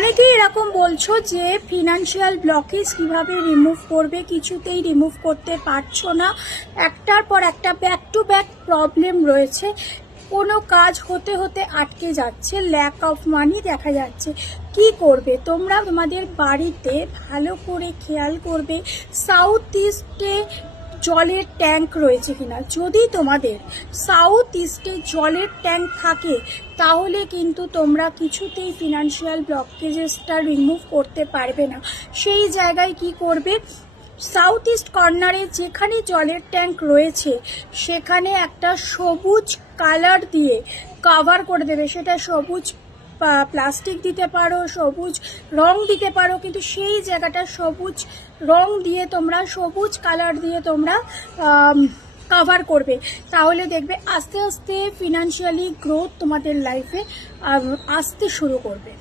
অনেকেই এরকম বলছো যে ফিনান্সিয়াল ব্লকেজ কিভাবে রিমুভ করবে, কিছুতেই রিমুভ করতে পারছো না। একটার পর একটা ব্যাক টু ব্যাক প্রবলেম রয়েছে, কোনো কাজ হতে হতে আটকে যাচ্ছে, ল্যাক অফ মানি দেখা যাচ্ছে। কি করবে তোমরা? তোমাদের বাড়িতে ভালো করে খেয়াল করবে সাউথ ইস্টে জলের ট্যাঙ্ক রয়েছে কিনা। যদি তোমাদের সাউথ ইস্টে জলের ট্যাঙ্ক থাকে তাহলে কিন্তু তোমরা কিছুতেই ফিনান্সিয়াল ব্লকেজেসটা রিমুভ করতে পারবে না। সেই জায়গায় কি করবে, সাউথ ইস্ট কর্নারে যেখানে জলের ট্যাঙ্ক রয়েছে সেখানে একটা সবুজ কালার দিয়ে কভার করে দেবে। সেটা সবুজ প্লাস্টিক দিতে পারো, সবুজ রং দিতে পারো, কিন্তু সেই জায়গাটা সবুজ রং দিয়ে তোমরা, সবুজ কালার দিয়ে তোমরা কভার করবে। তাহলে দেখবে আস্তে আস্তে ফিনান্সিয়ালি গ্রোথ তোমাদের লাইফে আসতে শুরু করবে।